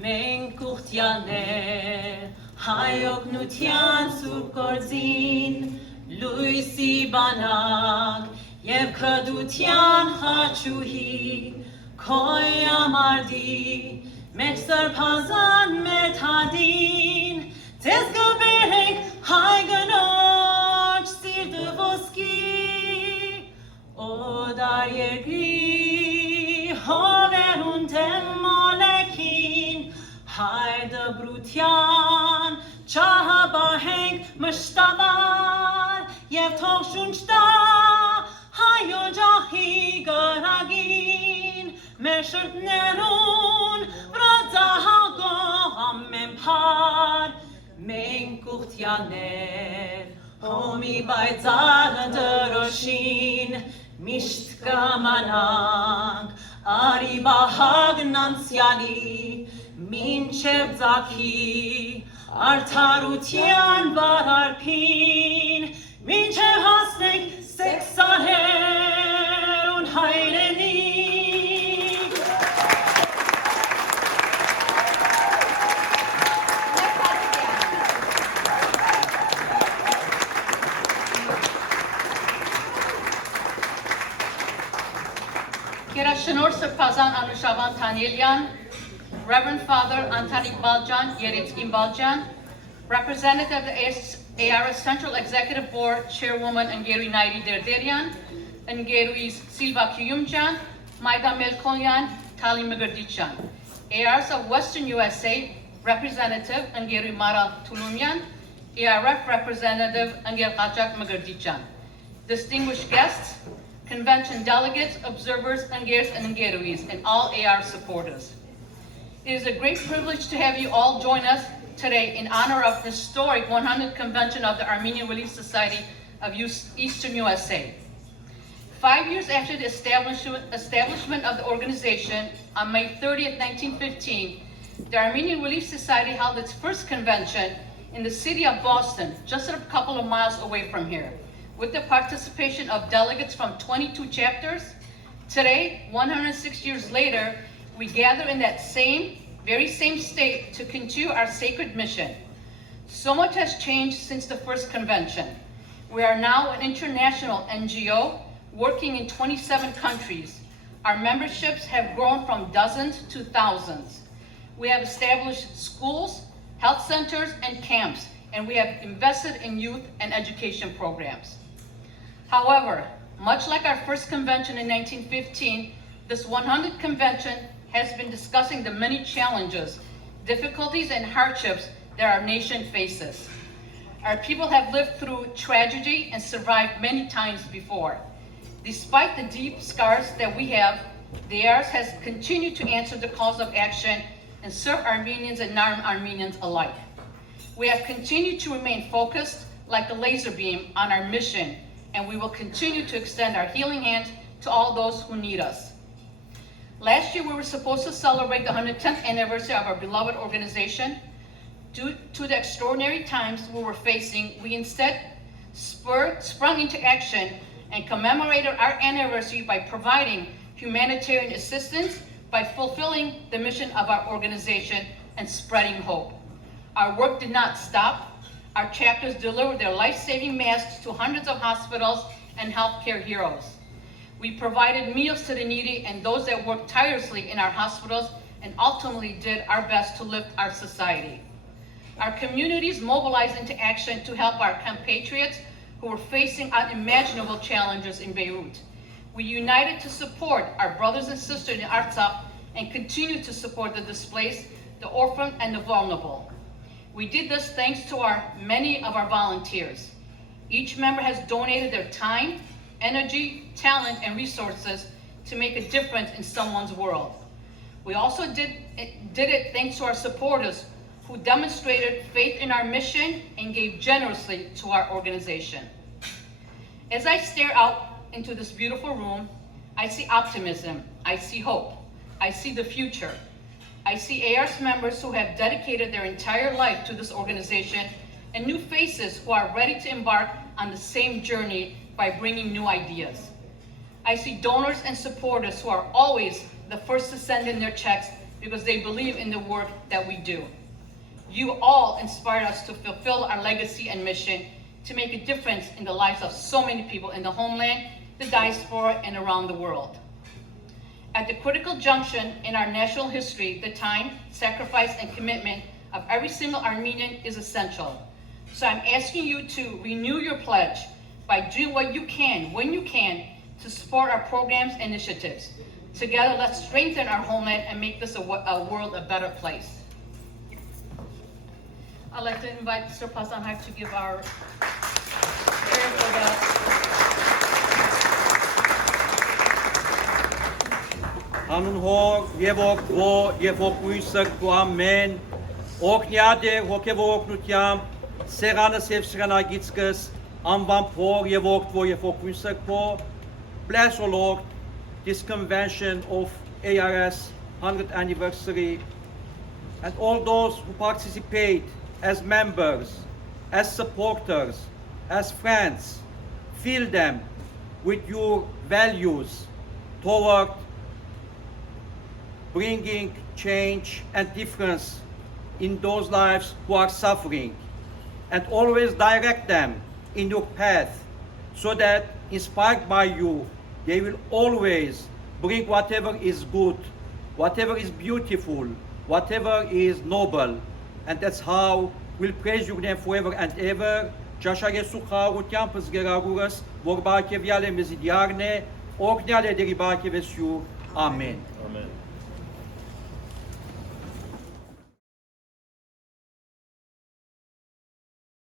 Մենք ուղտյաներ, հայօգնության սուրբ գործին, լույսի բանակ և քդության խաչուհի, քոյամարդի, մեր սրբազան մեր թադին, ձեզ կբերենք հայ գնոջ սիրտը ոսկի, օդար երկրի հովերուն դեմ մոլեքին, հայր դբրության չահաբահենք մշտավար և թող շունչ տա հայոջ աղի գրագին, մեր շրտներուն վրա ծահագող ամեն փար, մենք ուղտյաներ, հոմի բայծար դրոշին, միշտ կամանանք, արի բահագն անցյալի, մինչև ձաքի, արդարության բարարփին, մինչև հասնենք սեքսահերուն հայրենի։ Chairperson Sirpazan Anoushavan Tanielian, Reverend Father Antani Baljan, Yeritskin Baljan, Representative of the ARS Central Executive Board, Chairwoman Ngeru Nairi Derderian, Ngeru's Silva Kiyumjan, Maida Melkonyan, Tali Megerdichan, ARS of Western USA, Representative Ngeru Mara Tulumyan, ARF Representative Nger Kachak Megerdichan, distinguished guests, convention delegates, observers, Ngers and Ngeruis, and all AR supporters. It is a great privilege to have you all join us today in honor of the historic 100th convention of the Armenian Relief Society of Eastern USA. 5 years after the establishment of the organization, on May 30th, 1915, the Armenian Relief Society held its first convention in the city of Boston, just a couple of miles away from here, with the participation of delegates from 22 chapters. Today, 106 years later, we gather in that very same state to continue our sacred mission. So much has changed since the first convention. We are now an international NGO working in 27 countries. Our memberships have grown from dozens to thousands. We have established schools, health centers, and camps, and we have invested in youth and education programs. However, much like our first convention in 1915, this 100th convention has been discussing the many challenges, difficulties, and hardships that our nation faces. Our people have lived through tragedy and survived many times before. Despite the deep scars that we have, the ARS has continued to answer the calls of action and serve Armenians and non-Armenians alike. We have continued to remain focused like a laser beam on our mission, and we will continue to extend our healing hand to all those who need us. Last year, we were supposed to celebrate the 110th anniversary of our beloved organization. Due to the extraordinary times we were facing, we instead sprung into action and commemorated our anniversary by providing humanitarian assistance, by fulfilling the mission of our organization and spreading hope. Our work did not stop. Our chapters delivered their life-saving masks to hundreds of hospitals and healthcare heroes. We provided meals to the needy and those that worked tirelessly in our hospitals, and ultimately did our best to lift our society. Our communities mobilized into action to help our compatriots who were facing unimaginable challenges in Beirut. We united to support our brothers and sisters in Artsakh and continue to support the displaced, the orphan, and the vulnerable. We did this thanks to many of our volunteers. Each member has donated their time, energy, talent, and resources to make a difference in someone's world. We also did it thanks to our supporters who demonstrated faith in our mission and gave generously to our organization. As I stare out into this beautiful room, I see optimism, I see hope, I see the future. I see ARS members who have dedicated their entire life to this organization, and new faces who are ready to embark on the same journey by bringing new ideas. I see donors and supporters who are always the first to send in their checks because they believe in the work that we do. You all inspired us to fulfill our legacy and mission to make a difference in the lives of so many people in the homeland, the diaspora, and around the world. At the critical junction in our national history, the time, sacrifice, and commitment of every single Armenian is essential. So I'm asking you to renew your pledge by doing what you can, when you can, to support our programs and initiatives. Together, let's strengthen our homeland and make this a world a better place. I'd like to invite Mr. Pazanhak to give our prayer for the Հանուն Եվոք Ո Եվ Օգնույսը Քո ամեն օգնյադե հոգևոր օգնությամբ սեղանս եւ սրանագիցկս անվան փող եւ օգտվո եւ օգնույսը Քո bless, O Lord, this convention of ARS 100th anniversary and all those who participate as members, as supporters, as friends. Fill them with your values toward bringing change and difference in those lives who are suffering, and always direct them in your path so that, inspired by you, they will always bring whatever is good, whatever is beautiful, whatever is noble, and that's how we'll praise your name forever and ever. Ճաշակեսու խաղաղությամբ զգերագուրս, որ բարգևյալ է մեզի դիարն է, օգնյալ է դերի բարգևեսյու, ամեն։ Amen.